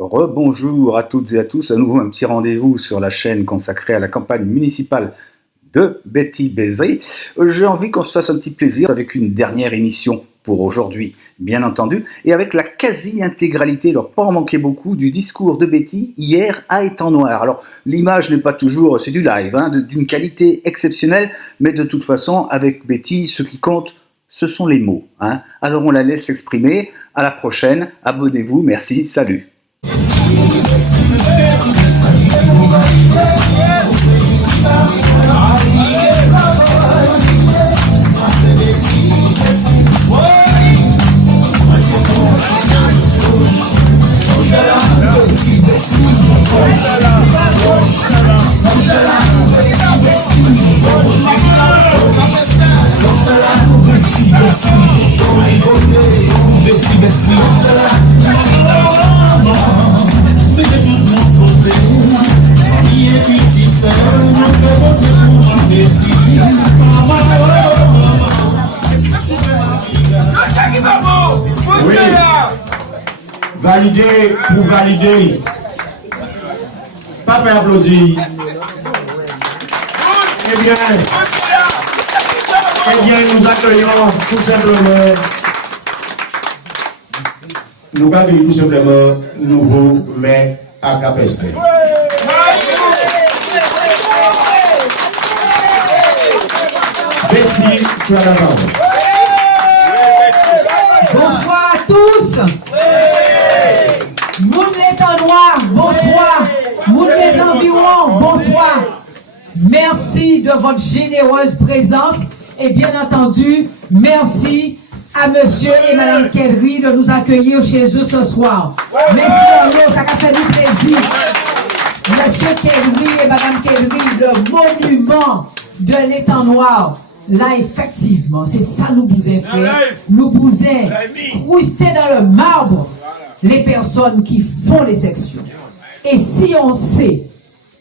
Rebonjour à toutes et à tous, à nouveau un petit rendez-vous sur la chaîne consacrée à la campagne municipale de Betty Bézé. J'ai envie qu'on se fasse un petit plaisir avec une dernière émission pour aujourd'hui, bien entendu, et avec la quasi-intégralité, alors pas en manquer beaucoup, du discours de Betty hier à Étang-Noir. Alors l'image n'est pas toujours, c'est du live, d'une qualité exceptionnelle, mais de toute façon, avec Betty, ce qui compte, ce sont les mots. Alors on la laisse s'exprimer. À la prochaine, abonnez-vous, merci, salut. Oui, valider pour valider. Pas applaudir. Eh bien, nous accueillons tout simplement, nous accueillons tout simplement nouveau maire à Capestre. Betty, tu as la parole. Bonsoir à tous. Moun l'Étang-Noir, bonsoir. Moun les environs, bonsoir. Merci de votre généreuse présence et bien entendu, merci à monsieur et madame Kellery de nous accueillir chez eux ce soir. Merci à vous, ça a fait du plaisir. Monsieur Kellery et madame Kellery, le monument de l'Étang-Noir. Là, effectivement, c'est ça nous vous fait. Nous vous incrusté dans le marbre les personnes qui font les sections. Et si on sait,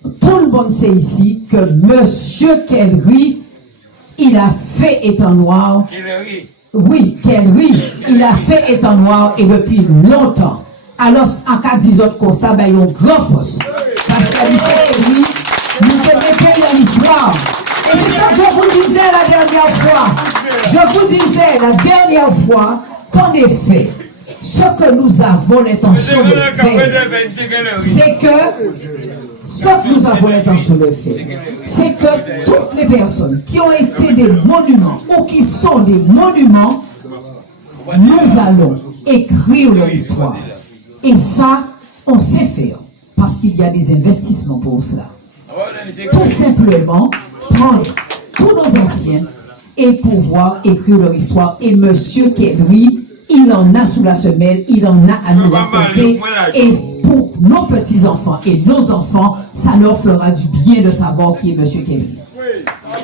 tout le monde sait ici que monsieur Kellery, il a fait Étang-Noir. Oui, Kellery, il a fait Étang-Noir et depuis longtemps. Alors, en cas d'isot comme ça, ben, il y a une grande force. Parce que monsieur Kellery, nous connaissons dans l'histoire. Et c'est ça que je vous disais la dernière fois. Je vous disais la dernière fois qu'en effet, ce que nous avons l'intention de faire, c'est que toutes les personnes qui ont été des monuments ou qui sont des monuments, nous allons écrire leur histoire. Et ça, on sait faire parce qu'il y a des investissements pour cela. Tout simplement, prendre tous nos anciens et pouvoir écrire leur histoire. Et monsieur Kellery, il en a sous la semelle, il en a à nous raconter. Et pour nos petits-enfants et nos enfants, ça leur fera du bien de savoir qui est monsieur Kellery.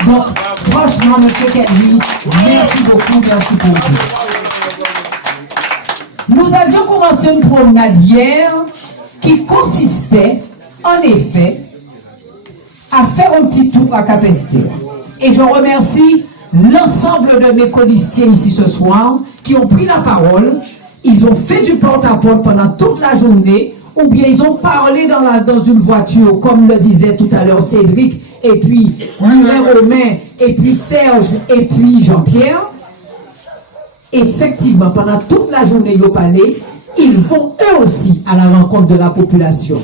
Donc, franchement, monsieur Kellery, merci beaucoup, merci beaucoup. Nous avions commencé une promenade hier qui consistait, en effet, à faire un petit tour à Capestre. Et je remercie l'ensemble de mes colistiers ici ce soir qui ont pris la parole. Ils ont fait du porte-à-porte pendant toute la journée ou bien ils ont parlé dans une voiture, comme le disait tout à l'heure Cédric, et puis Muret Romain, et puis Serge, et puis Jean-Pierre. Effectivement, pendant toute la journée au palais, ils vont eux aussi à la rencontre de la population.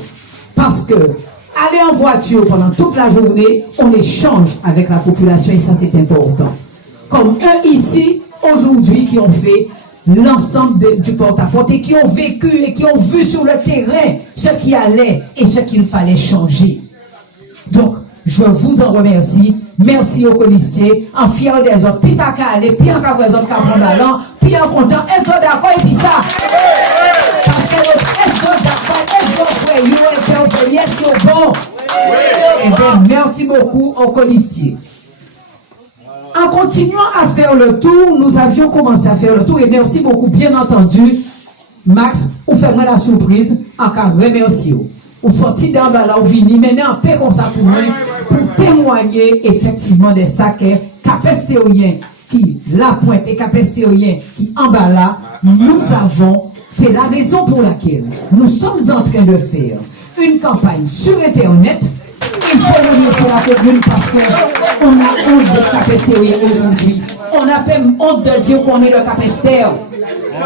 Parce que aller en voiture pendant toute la journée, on échange avec la population et ça c'est important. Comme eux ici, aujourd'hui, qui ont fait l'ensemble du porte-à-porte et qui ont vécu et qui ont vu sur le terrain ce qui allait et ce qu'il fallait changer. Donc, je vous en remercie. Merci aux colistiers, en fier des autres. Puis ça qu'à aller, puis en cas des autres qui prennent ballon, puis en content, est-ce d'accord et puis ça. Parce que est-ce d'accord, est-ce bon. Et bien, merci beaucoup aux colistiers. En continuant à faire le tour, nous avions commencé à faire le tour et merci beaucoup, bien entendu, Max, ou faites-moi la surprise, en cas de remercier. Ou sorti d'en bas là, ou vini, maintenant en paix comme ça pour moi, pour témoigner effectivement des sacs capestériens qui la pointe et capestériens qui en bas là, nous avons C'est la raison pour laquelle nous sommes en train de faire une campagne sur Internet. Il faut remercier la commune parce qu'on a honte de Capesterien aujourd'hui. On a même honte de dire qu'on est le Capester.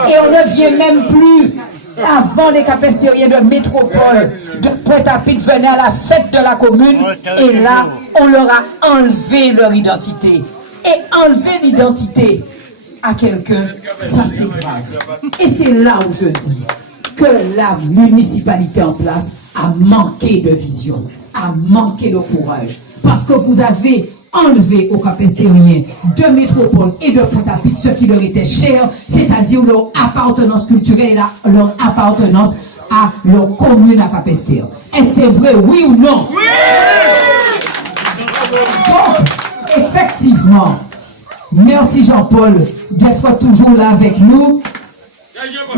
Et on ne vient même plus avant les Capestériens de métropole, de Pointe-à-Pitre venaient à la fête de la commune. Et là, on leur a enlevé leur identité. Et enlever l'identité à quelqu'un, ça c'est grave. Et c'est là où je dis que la municipalité en place a manqué de vision, a manqué de courage. Parce que vous avez enlevé aux Capestériens de métropole et de Pointe-à-Pitre ce qui leur était cher, c'est-à-dire leur appartenance culturelle et leur appartenance à leur commune à Capester. Est-ce c'est vrai, oui ou non? Oui! Donc, effectivement, merci Jean-Paul d'être toujours là avec nous.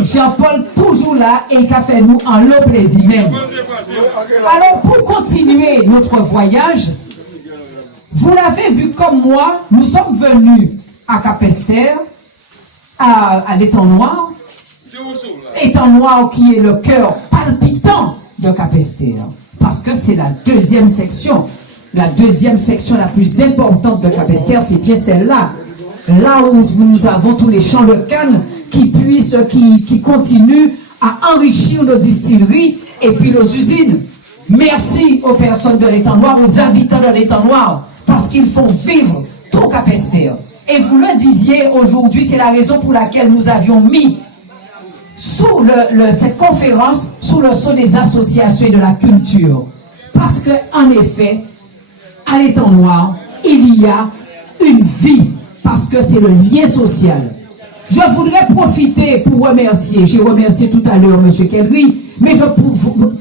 Jean-Paul toujours là et qui a fait nous en le plaisir même. Alors pour continuer notre voyage, vous l'avez vu comme moi, nous sommes venus à Capester, à l'étang noir. Étang noir qui est le cœur palpitant de Capester. Parce que c'est la deuxième section. La deuxième section la plus importante de Capester, c'est bien celle-là. Là où nous avons tous les champs de canne qui continuent à enrichir nos distilleries et puis nos usines. Merci aux personnes de l'étang noir, aux habitants de l'étang noir, parce qu'ils font vivre tout Capester. Et vous le disiez aujourd'hui, c'est la raison pour laquelle nous avions mis sous cette conférence sous le sceau des associations et de la culture. Parce que, en effet, à l'étang noir, il y a une vie, parce que c'est le lien social. Je voudrais profiter pour remercier, j'ai remercié tout à l'heure M. Kelly, mais je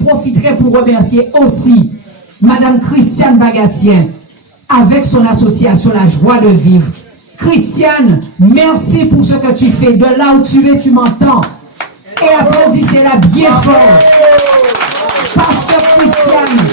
profiterai pour remercier aussi Mme Christiane Bagassien, avec son association La Joie de Vivre. Christiane, merci pour ce que tu fais. De là où tu es, tu m'entends. Et applaudissez-la bien fort. Parce que Christiane,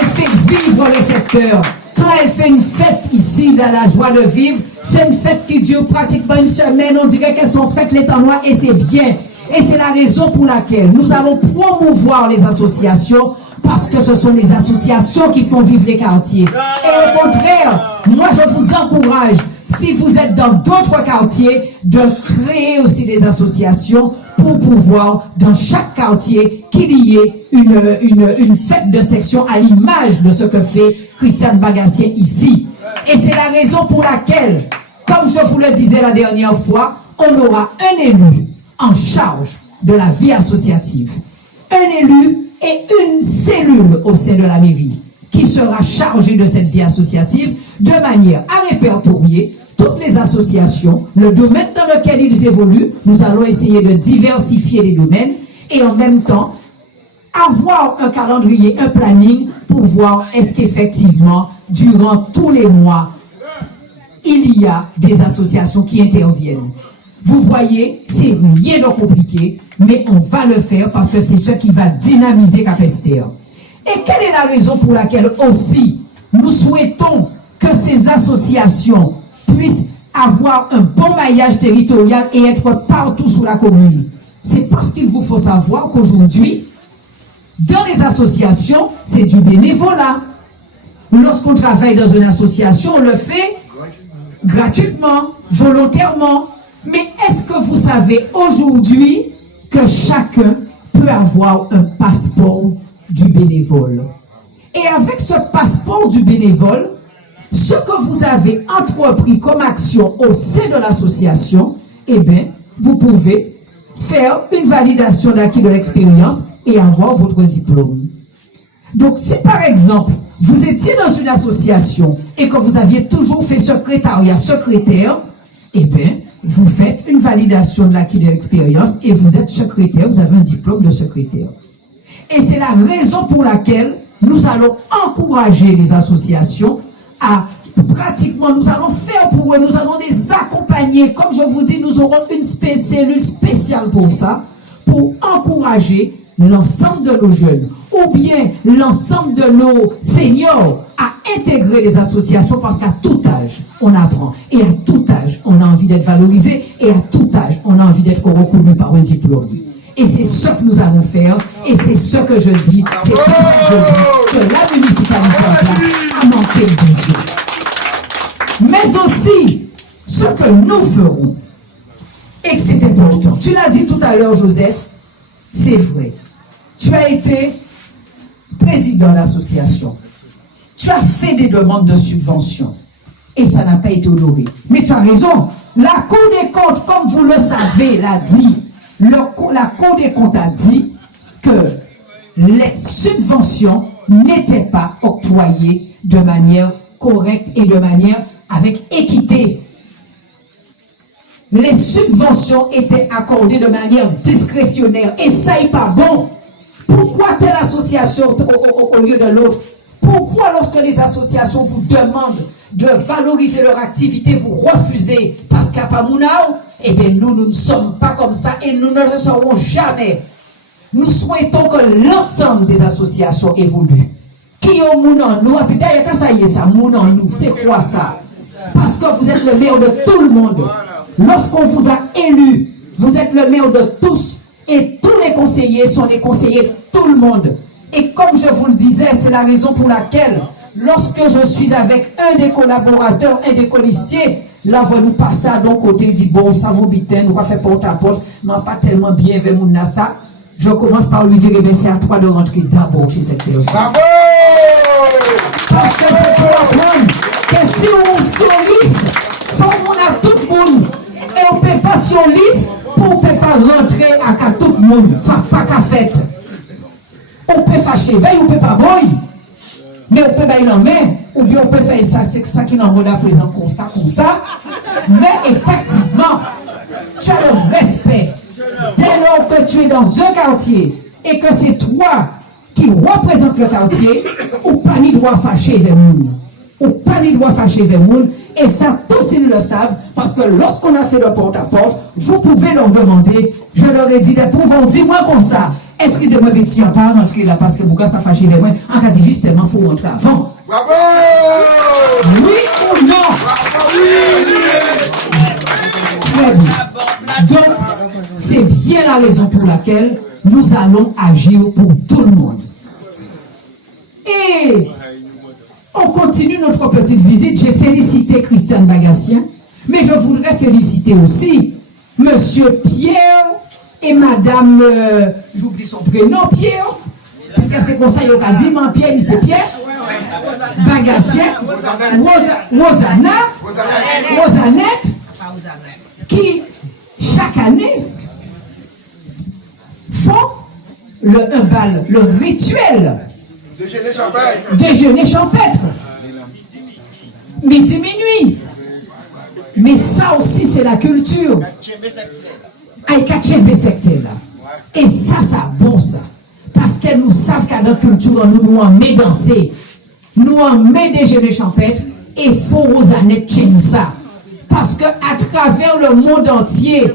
elle fait vivre le secteur. Quand elle fait une fête ici dans La Joie de Vivre, c'est une fête qui dure pratiquement une semaine. On dirait qu'elles sont faites l'étang noir et c'est bien. Et c'est la raison pour laquelle nous allons promouvoir les associations, parce que ce sont les associations qui font vivre les quartiers. Et au contraire, moi je vous encourage, si vous êtes dans d'autres quartiers, de créer aussi des associations pour pouvoir, dans chaque quartier, qu'il y ait une fête de section à l'image de ce que fait Christiane Bagassien ici. Et c'est la raison pour laquelle, comme je vous le disais la dernière fois, on aura un élu en charge de la vie associative. Un élu et une cellule au sein de la mairie qui sera chargée de cette vie associative de manière à répertorier toutes les associations, le domaine dans lequel ils évoluent. Nous allons essayer de diversifier les domaines et en même temps avoir un calendrier, un planning pour voir est-ce qu'effectivement, durant tous les mois, il y a des associations qui interviennent. Vous voyez, c'est rien de compliqué, mais on va le faire parce que c'est ce qui va dynamiser Capester. Et quelle est la raison pour laquelle aussi nous souhaitons que ces associations puissent avoir un bon maillage territorial et être partout sous la commune? C'est parce qu'il vous faut savoir qu'aujourd'hui, dans les associations, c'est du bénévolat. Lorsqu'on travaille dans une association, on le fait gratuitement, volontairement. Mais est-ce que vous savez aujourd'hui que chacun peut avoir un passeport du bénévole? Et avec ce passeport du bénévole, ce que vous avez entrepris comme action au sein de l'association, eh bien, vous pouvez faire une validation d'acquis de l'expérience et avoir votre diplôme. Donc, si par exemple, vous étiez dans une association et que vous aviez toujours fait secrétaire, eh bien, vous faites une validation de l'acquis de l'expérience et vous êtes secrétaire, vous avez un diplôme de secrétaire. Et c'est la raison pour laquelle nous allons encourager les associations à pratiquement, nous allons faire pour eux, nous allons les accompagner. Comme je vous dis, nous aurons une cellule spéciale pour ça, pour encourager l'ensemble de nos jeunes ou bien l'ensemble de nos seniors à intégrer les associations, parce qu'à tout âge, on apprend. Et à tout âge, on a envie d'être valorisé. Et à tout âge, on a envie d'être reconnu par un diplôme. Et c'est ce que nous allons faire. Et c'est ce que je dis. C'est pour ça que je dis que la municipalité en place a manqué de vision. Mais aussi, ce que nous ferons, et que c'est important. Tu l'as dit tout à l'heure, Joseph, c'est vrai. Tu as été président d'association. Tu as fait des demandes de subvention. Et ça n'a pas été honoré. Mais tu as raison. La Cour des comptes, comme vous le savez, l'a dit. La Cour des comptes a dit que les subventions n'étaient pas octroyées de manière correcte et de manière avec équité. Les subventions étaient accordées de manière discrétionnaire. Et ça n'est pas bon. Pourquoi telle association au lieu de l'autre? Pourquoi lorsque les associations vous demandent de valoriser leur activité, vous refusez parce qu'à Pamounao? Eh bien, nous ne sommes pas comme ça et nous ne le serons jamais. Nous souhaitons que l'ensemble des associations évoluent. Qui ont moun en nous? Et puis d'ailleurs, quand ça y est, ça, moun en nous, c'est quoi ça? Parce que vous êtes le maire de tout le monde. Lorsqu'on vous a élu, vous êtes le maire de tous. Et tous les conseillers sont les conseillers de tout le monde. Et comme je vous le disais, c'est la raison pour laquelle, lorsque je suis avec un des collaborateurs, un des colistiers, là, vous nous passez à d'un côté, il dit, bon, ça vous bite, nous va faire porte à porte, mais pas tellement bien vers mon nasa. Je commence par lui dire, eh bien, c'est à toi de rentrer d'abord chez cette personne. Parce que c'est pour apprendre que si on solise, faut qu'on a tout le monde. Et on ne peut pas solise pour ne peut pas rentrer à tout le monde. Ça n'a pas qu'à faire. On peut fâcher, veille, on ne peut pas boy. Mais on peut bailler en main, ou bien on peut faire ça, c'est ça qui n'en à présent comme ça. Mais effectivement, tu as le respect. Dès lors que tu es dans un quartier et que c'est toi qui représente le quartier, ou pas ni droit fâcher vers monde. Ou pas ni droit fâcher vers monde. Et ça, tous ils le savent, parce que lorsqu'on a fait le porte-à-porte, vous pouvez leur demander, je leur ai dit, dis-moi comme ça. Excusez-moi, Betty, on pas rentrer là parce que vous, quand ça fâche les moins, on a dit justement, il faut rentrer avant. Bravo! Oui ou non? Très bien. Donc, c'est bien la raison pour laquelle nous allons agir pour tout le monde. Et on continue notre petite visite. J'ai félicité Christiane Bagassien, mais je voudrais féliciter aussi Monsieur Pierre et Madame, j'oublie son prénom, Pierre, parce que c'est comme ça, il a dit, mon Pierre, c'est Pierre, Bagassien, Rosanette, qui, chaque année, font le rituel déjeuner champêtre, midi, minuit. Mais ça aussi, c'est la culture. Et ça bon ça. Parce qu'elles nous savent qu'à notre culture, nous en met danser. Nous en met déjeuner champêtre et faut Rosanette tient ça. Parce que à travers le monde entier,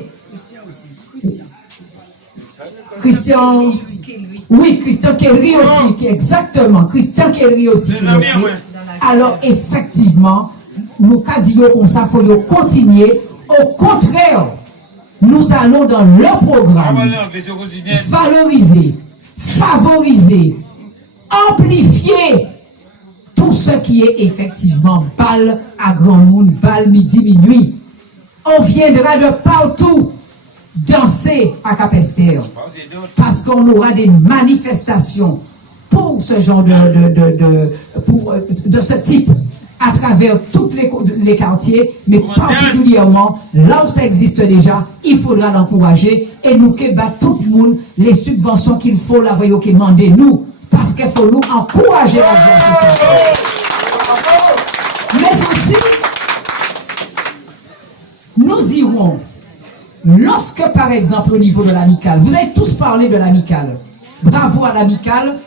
Christian Kelly aussi, exactement, Christian Kelly aussi qui le fait. Alors effectivement, nous disons comme ça, il faut continuer. Au contraire, nous allons dans leur programme valoriser, favoriser, amplifier tout ce qui est effectivement bal à grand monde, bal midi, minuit. On viendra de partout danser à Cap-Esther parce qu'on aura des manifestations pour ce genre de ce type à travers tous les quartiers, mais particulièrement là où ça existe déjà, il faudra l'encourager et nous que battre tout le monde les subventions qu'il faut la voyons qui demandent nous parce qu'il faut nous encourager la vie associative. Mais aussi, nous irons, lorsque par exemple au niveau de l'amicale, vous avez tous parlé de l'amicale, bravo à l'amicale,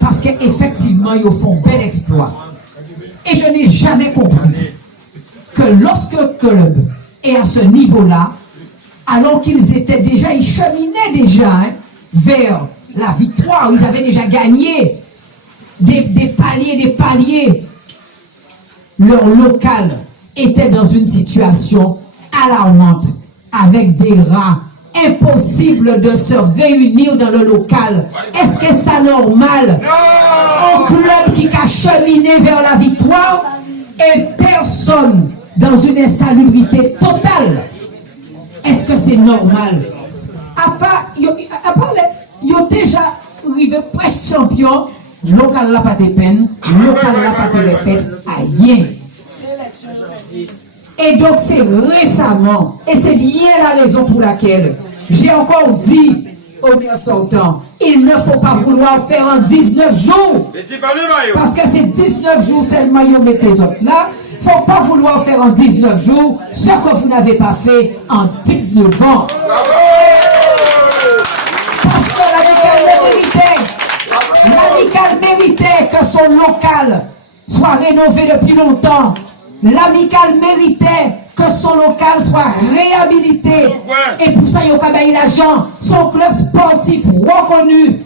parce qu'effectivement ils font bel exploit. Et je n'ai jamais compris que lorsque le club est à ce niveau-là, alors qu'ils étaient déjà, ils cheminaient déjà vers la victoire, ils avaient déjà gagné des paliers. Leur local était dans une situation alarmante, avec des rats impossible de se réunir dans le local. Est-ce que c'est normal? Un club qui a cheminé vers la victoire et personne dans une insalubrité totale. Est-ce que c'est normal? À part, ils ont déjà arrivé presque champion, local n'a pas de peine, local n'a pas de refaite, rien. Et donc c'est récemment, et c'est bien la raison pour laquelle j'ai encore dit au maire sortant, il ne faut pas vouloir faire en 19 jours. Parce que c'est 19 jours seulement, ils mettent les autres là. Il ne faut pas vouloir faire en 19 jours ce que vous n'avez pas fait en 19 ans. Parce que l'amicale méritait que son local soit rénové depuis longtemps. L'amicale méritait que son local soit réhabilité. Et pour ça, il y a l'argent. Son club sportif reconnu.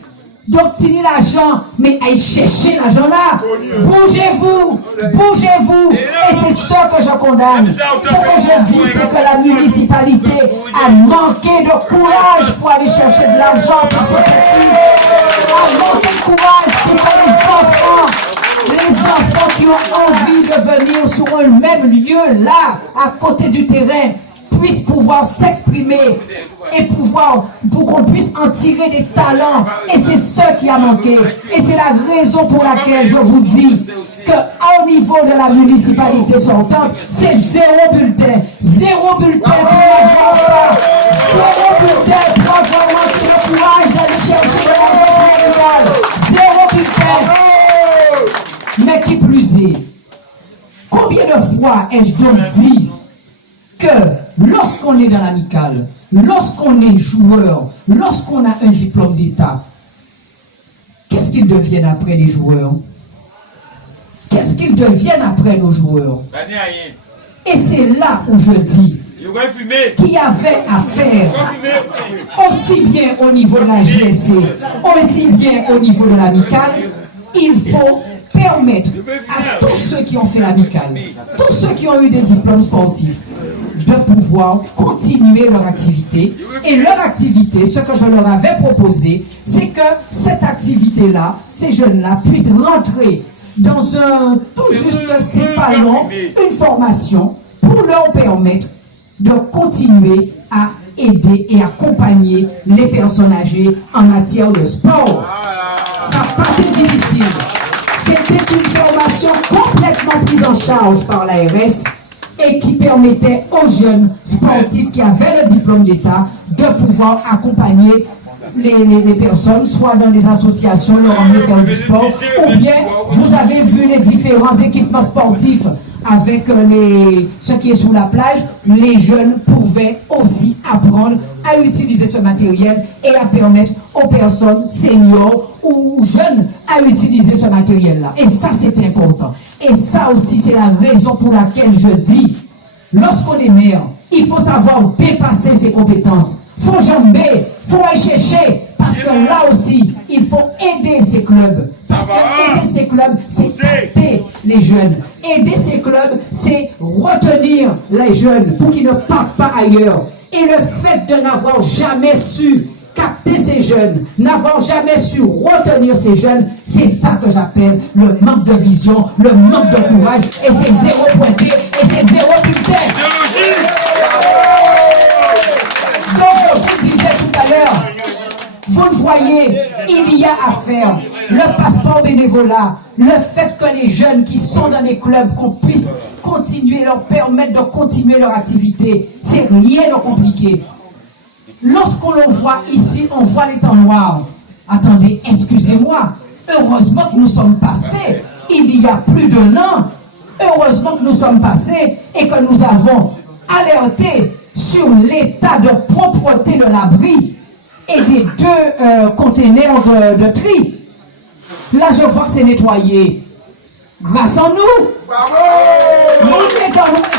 Donc, tenez l'argent, mais allez chercher l'argent là. Bougez-vous, bougez-vous. Et c'est ce que je condamne. Ce que je dis, c'est que la municipalité a manqué de courage pour aller chercher de l'argent pour ses petits. A manqué de courage pour que les enfants qui ont envie de venir sur un même lieu là, à côté du terrain, puissent pouvoir s'exprimer et pour qu'on puisse en tirer des talents. Et c'est ce qui a manqué. Et c'est la raison pour laquelle je vous dis qu'au niveau de la municipalité sortante, c'est 0 bulletin. 0 bulletin pour pas. 0 bulletin pour avoir manqué le courage d'aller chercher de l'argent. 0 bulletin. Mais qui plus est, combien de fois ai-je donc dit que lorsqu'on est dans l'amicale, lorsqu'on est joueur, lorsqu'on a un diplôme d'État, qu'est-ce qu'ils deviennent après les joueurs? Qu'est-ce qu'ils deviennent après nos joueurs? Et c'est là où je dis qu'il y avait à faire, aussi bien au niveau de la GSC, aussi bien au niveau de l'amicale, il faut permettre à tous ceux qui ont fait l'amicale, tous ceux qui ont eu des diplômes sportifs, de pouvoir continuer leur activité. Et leur activité, ce que je leur avais proposé, c'est que cette activité-là, ces jeunes-là, puissent rentrer dans un tout juste séparation, une formation pour leur permettre de continuer à aider et accompagner les personnes âgées en matière de sport. Ça n'a pas été difficile. C'était une formation complètement prise en charge par l'ARS et qui permettait aux jeunes sportifs qui avaient le diplôme d'État de pouvoir accompagner les personnes, soit dans des associations, leur emmener faire du sport, ou bien vous avez vu les différents équipements sportifs avec ce qui est sous la plage, les jeunes pouvaient aussi apprendre à utiliser ce matériel et à permettre aux personnes seniors ou jeunes à utiliser ce matériel-là. Et ça, c'est important. Et ça aussi, c'est la raison pour laquelle je dis, lorsqu'on est maire, il faut savoir dépasser ses compétences. Il faut jamber, il faut aller chercher. Parce que là aussi, il faut aider ces clubs. Parce que aider ces clubs, c'est capter les jeunes. Aider ces clubs, c'est retenir les jeunes pour qu'ils ne partent pas ailleurs. Et le fait de n'avoir jamais su capter ces jeunes, n'avoir jamais su retenir ces jeunes, c'est ça que j'appelle le manque de vision, le manque de courage. Et c'est 0 pointé, et c'est 0 bulletin. Donc je vous disais tout à l'heure, vous le voyez, il y a à faire. Le passeport bénévolat, le fait que les jeunes qui sont dans les clubs, qu'on puisse continuer, leur permettre de continuer leur activité, c'est rien de compliqué. Lorsqu'on le voit ici, on voit les temps noirs. Attendez, excusez-moi, heureusement que nous sommes passés, il y a plus d'1 an, heureusement que nous sommes passés et que nous avons alerté sur l'état de propreté de l'abri et des 2 containers de tri. Là, je vois que c'est nettoyé. Grâce à nous. Nous,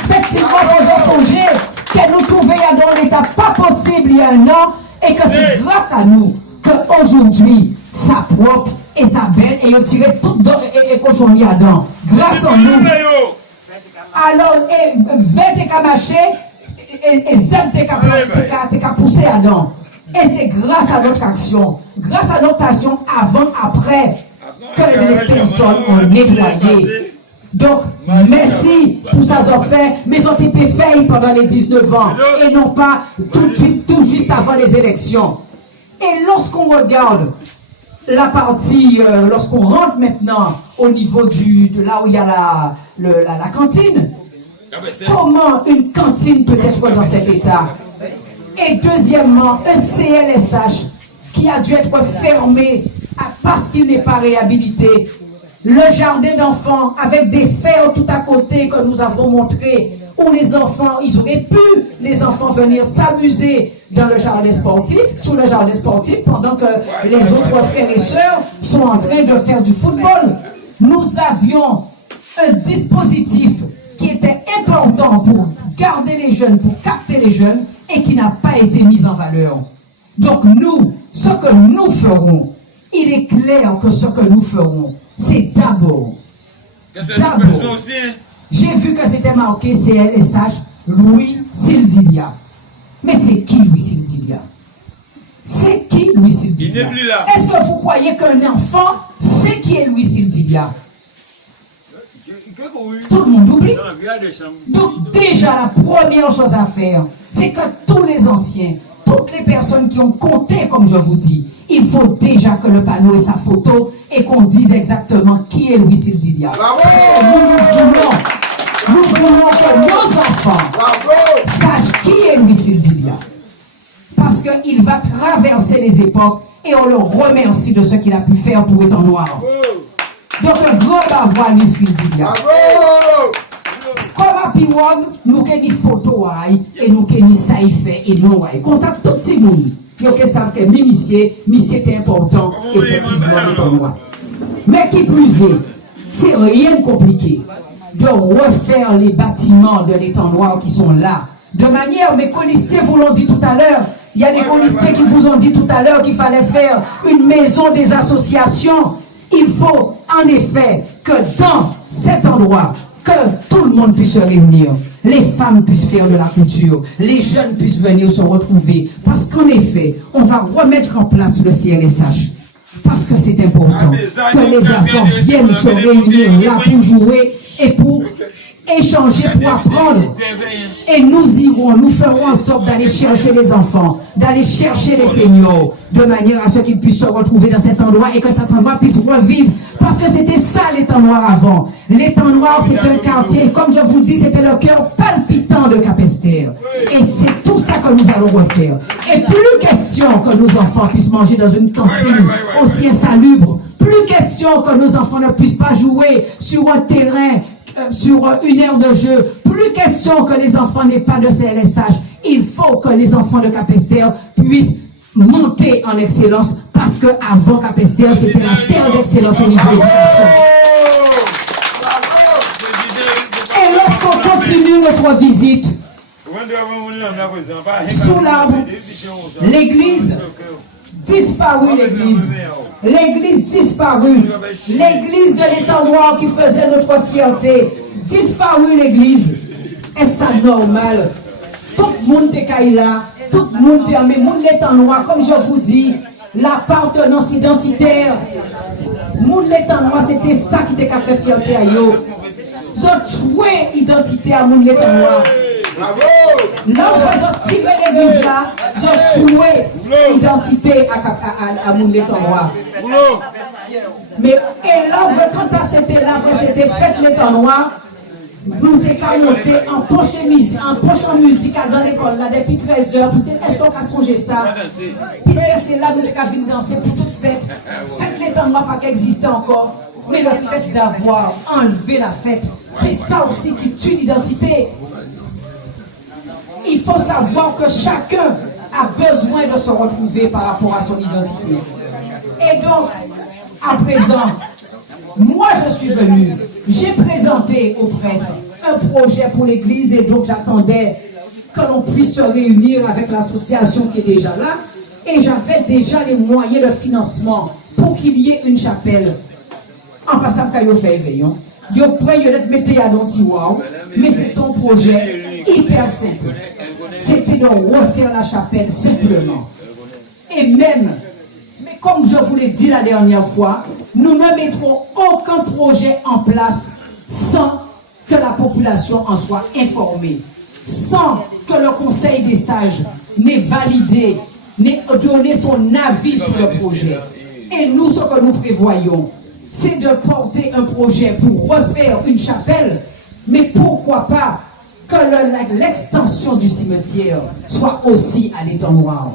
effectivement, faisons songer que nous trouvions dans l'état pas possible il y a 1 an et que c'est grâce à nous qu'aujourd'hui, ça propre et ça belle et on tire tout et cochonnier dedans. Grâce à nous. Alors, 20 camaché, et zèbre t'es qu'à pousser à dents. Et c'est grâce à notre action, grâce à notre action avant, après, que les personnes ont nettoyé. Donc, merci pour ça qu'ils ont fait, mais ils ont été faits pendant les 19 ans et non pas tout juste avant les élections. Et lorsqu'on regarde la partie, lorsqu'on rentre maintenant au niveau de là où il y a la cantine, comment une cantine peut être dans cet état? Et deuxièmement, un CLSH qui a dû être fermé parce qu'il n'est pas réhabilité. Le jardin d'enfants avec des fers tout à côté que nous avons montré, où les enfants, ils auraient pu, les enfants, venir s'amuser dans le jardin sportif, sous le jardin sportif, pendant que les autres frères et sœurs sont en train de faire du football. Nous avions un dispositif qui était important pour garder les jeunes, pour capter les jeunes, et qui n'a pas été mis en valeur. Donc nous, ce que nous ferons, il est clair que ce que nous ferons, c'est d'abord, j'ai vu que c'était marqué CLSH Louis Sildilia. Mais c'est qui Louis Sildilia? C'est qui Louis Sildilia? Est-ce que vous croyez qu'un enfant sait qui est Louis Sildilia? Tout le monde oublie. Donc déjà, la première chose à faire, c'est que tous les anciens, toutes les personnes qui ont compté, comme je vous dis, il faut déjà que le panneau ait sa photo et qu'on dise exactement qui est Louis Sildilia. Parce que nous voulons que nos enfants sachent qui est Louis Sildilia. Parce qu'il va traverser les époques et on le remercie de ce qu'il a pu faire pour Étang Noir. Donc un grand bravo à Louis Sildilia. Comme à Piwag, nous avons des photos et nous avons des ça fait et non. Comme ça, tout le monde. Ils savent que monsieur était important, effectivement, Étang Noir. Mais qui plus est, c'est rien de compliqué de refaire les bâtiments de l'Étang Noir qui sont là. De manière, mes colistiers vous l'ont dit tout à l'heure, il y a des colistiers qui vous ont dit tout à l'heure qu'il fallait faire une maison des associations. Il faut en effet que dans cet endroit, que tout le monde puisse se réunir. Les femmes puissent faire de la couture, les jeunes puissent venir se retrouver. Parce qu'en effet, on va remettre en place le CLSH. Parce que c'est important que les enfants viennent se réunir là pour jouer et pour échanger, pour apprendre. Et nous ferons en sorte d'aller chercher les enfants, d'aller chercher les seniors, de manière à ce qu'ils puissent se retrouver dans cet endroit et que cet endroit puisse revivre. Parce que c'était ça l'Étang Noir avant. L'Étang Noir, c'est un quartier, comme je vous dis, c'était le cœur palpitant de Capesterre. Et c'est tout ça que nous allons refaire. Et plus question que nos enfants puissent manger dans une cantine aussi insalubre, plus question que nos enfants ne puissent pas jouer sur un terrain, sur une aire de jeu, plus question que les enfants n'aient pas de CLSH. Il faut que les enfants de Capesterre puissent monter en excellence parce que avant Capesterre, c'était la terre d'excellence au niveau éducation. Et lorsqu'on continue notre visite, sous l'arbre, l'église disparue, l'église disparue, l'église de l'Étang Noir qui faisait notre fierté, disparue l'église. Est-ce ça normal? Tout le monde est là, tout le monde est mais monde l'Étang Noir, comme je vous dis, l'appartenance identitaire, monde l'Étang Noir, c'était ça qui t'a fait fierté à yo. Ils ont tué l'identité à monde l'Étang Noir. Là, ils ont tiré l'église là, ils ont tué l'identité à monde l'Étang Noir. Mais et là, quand c'était là, c'était fait l'Étang Noir, nous avons monté en pochon musical dans l'école là depuis 13h. Est-ce qu'on a songé ça? Puisque c'est là que nous avons venir danser pour toute fête. Fête l'Étang Noir pas qu'existait encore. Mais le fait d'avoir enlevé la fête, c'est ça aussi qui tue l'identité. Il faut savoir que chacun a besoin de se retrouver par rapport à son identité. Et donc, à présent, moi je suis venu, j'ai présenté aux prêtres un projet pour l'église et donc j'attendais que l'on puisse se réunir avec l'association qui est déjà là. Et j'avais déjà les moyens de financement pour qu'il y ait une chapelle. En passant quand vous faites veillon, vous prenez mettre à dans tiroir, mais c'est un projet hyper simple. c'était de refaire la chapelle simplement. Et même, mais comme je vous l'ai dit la dernière fois, nous ne mettrons aucun projet en place sans que la population en soit informée, sans que le conseil des sages n'ait validé, n'ait donné son avis sur le projet. Et nous, ce que nous prévoyons, c'est de porter un projet pour refaire une chapelle, mais pourquoi pas que l'extension du cimetière soit aussi à l'étang noir.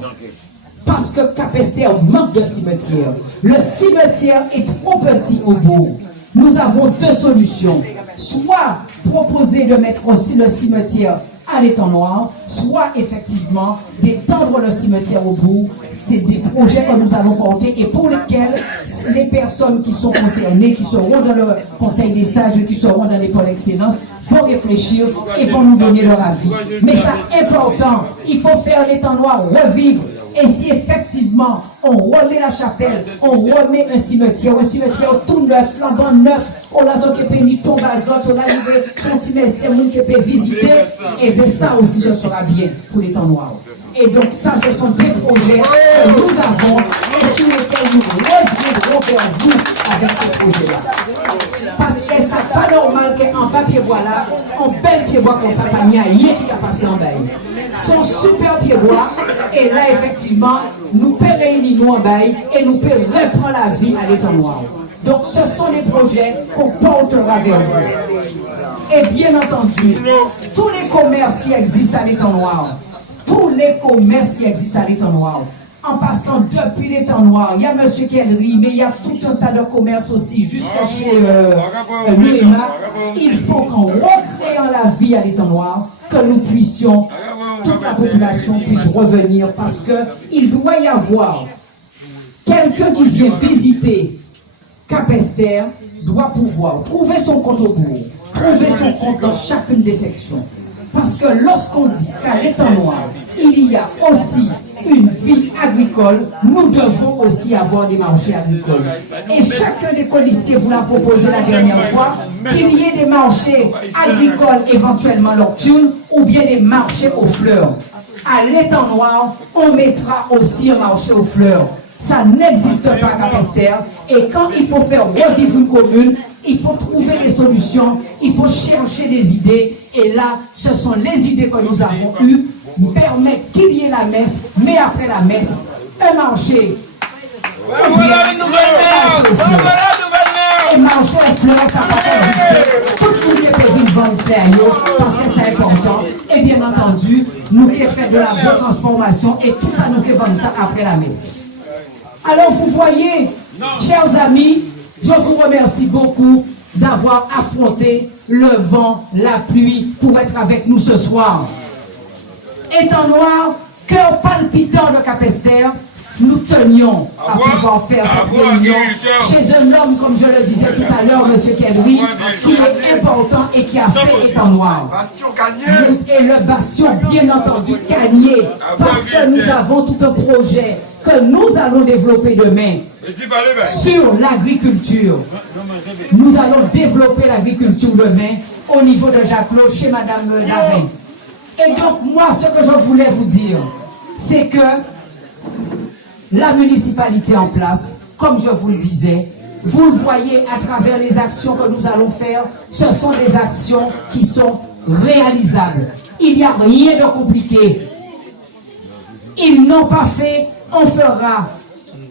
Parce que Capesterre manque de cimetière. Le cimetière est trop petit au bout. Nous avons deux solutions. Soit proposer de mettre aussi le cimetière à l'étang noir, soit effectivement d'étendre le cimetière au bout. C'est des projets que nous allons porter et pour lesquels les personnes qui sont concernées, qui seront dans le conseil des sages, qui seront dans l'école d'excellence, vont réfléchir et vont nous donner leur avis. Mais c'est important, il faut faire l'étang noir revivre. Et si effectivement on remet la chapelle, on remet un cimetière tout neuf, flambant neuf, on l'a occupé ni tombe azote, on a livré son cimetière, on peut visiter, et bien ça aussi ce sera bien pour l'étang noir. Et donc ça, ce sont des projets que nous avons et sur lesquels nous reviendrons vers vous avec ces projets-là. Parce que c'est pas normal qu'en papier voilà, en bel pied bois qu'on s'appelle, il n'y a rien qui a passé en bail. Son super pied bois, et là effectivement, nous peut réunir en bail et nous peut reprendre la vie à l'étang noir. Donc ce sont des projets qu'on portera vers vous. Et bien entendu, tous les commerces qui existent à l'étang noir, tous les commerces qui existent à l'étang noir, en passant depuis l'étang noir, il y a M. Kellery, mais il y a tout un tas de commerces aussi, jusqu'à chez l'UEMA. Il faut qu'en recréant la vie à l'étang noir, que nous puissions, toute la population puisse revenir, parce qu'il doit y avoir quelqu'un qui vient visiter Capesterre, doit pouvoir trouver son compte au bourg, trouver son compte dans chacune des sections. Parce que lorsqu'on dit qu'à l'étang noir, il y a aussi une vie agricole, nous devons aussi avoir des marchés agricoles. Et chacun des colistiers vous l'a proposé la dernière fois, qu'il y ait des marchés agricoles éventuellement nocturnes ou bien des marchés aux fleurs. À l'étang noir, on mettra aussi un marché aux fleurs. Ça n'existe pas à Capesterre. Et quand il faut faire revivre une commune, il faut trouver des solutions, il faut chercher des idées. Et là, ce sont les idées que nous avons eues, permettre qu'il y ait la messe, mais après la messe, un marché. Et marché aux fleurs, ça peut exister. Tout le monde peut vivre vendre fleurs, parce que c'est important. Et bien entendu, nous qui faisons de la bonne transformation, et tout ça, nous qui vendons ça après la messe. Alors vous voyez, chers amis, je vous remercie beaucoup d'avoir affronté le vent, la pluie pour être avec nous ce soir. Étang noir, cœur palpitant de Capesterre, nous tenions à pouvoir faire cette réunion chez un homme, comme je le disais tout à l'heure, M. Kellery, qui est important et qui a fait Étang noir. Et le bastion, bien entendu, gagné, parce que nous avons tout un projet que nous allons développer demain sur l'agriculture. Nous allons développer l'agriculture demain au niveau de Jacques-Claude, chez Mme Larin. Et donc, moi, ce que je voulais vous dire, c'est que la municipalité en place, comme je vous le disais, vous le voyez à travers les actions que nous allons faire, ce sont des actions qui sont réalisables. Il n'y a rien de compliqué. Ils n'ont pas fait, on fera.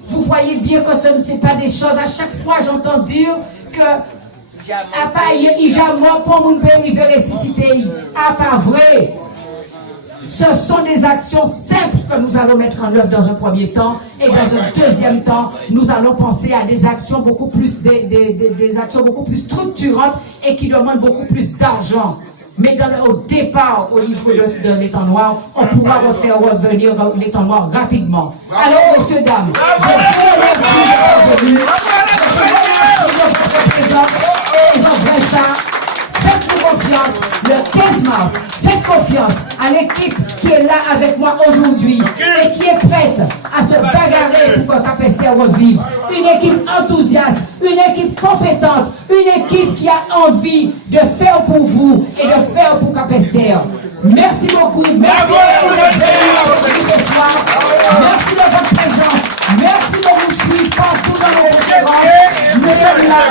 Vous voyez bien que ce ne sont pas des choses. À chaque fois, j'entends dire que à part il y a mort pour mon père, il veut ressusciter. Ah, pas vrai. Ce sont des actions simples que nous allons mettre en œuvre dans un premier temps. Et dans un deuxième temps, nous allons penser à des actions beaucoup plus, des actions beaucoup plus structurantes et qui demandent beaucoup plus d'argent. Mais au départ, au niveau de l'étang noir, on pourra refaire revenir l'étang noir rapidement. Alors, messieurs, dames, je vous remercie d'être venus. Je vous remercie de votre présence. Et j'aimerais ça. Faites-nous confiance le 15 mars. Faites confiance à l'équipe qui est là avec moi aujourd'hui et qui est prête à se bagarrer pour que Capesterre revive. Une équipe enthousiaste, une équipe compétente, une équipe qui a envie de faire pour vous et de faire pour Capesterre. Merci beaucoup. Merci de votre présence ce soir. Merci de votre présence. Merci de nous suivre partout dans nos conférences. Nous sommes là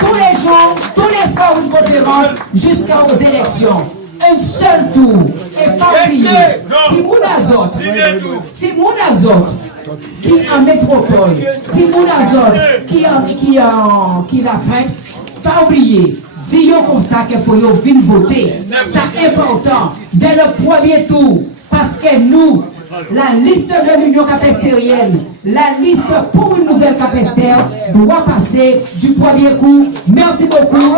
tous les jours, tous les soirs une conférence jusqu'aux élections. Un seul tour. Et pas oublier. Timoun Azot qui en métropole. Timoun Azot qui la traite. Pas oublier. Dis-yo comme ça qu'il faut venir voter. C'est important dès le premier tour. Parce que nous, la liste de l'Union capestérienne, la liste pour une nouvelle capestère doit passer du premier coup. Merci beaucoup.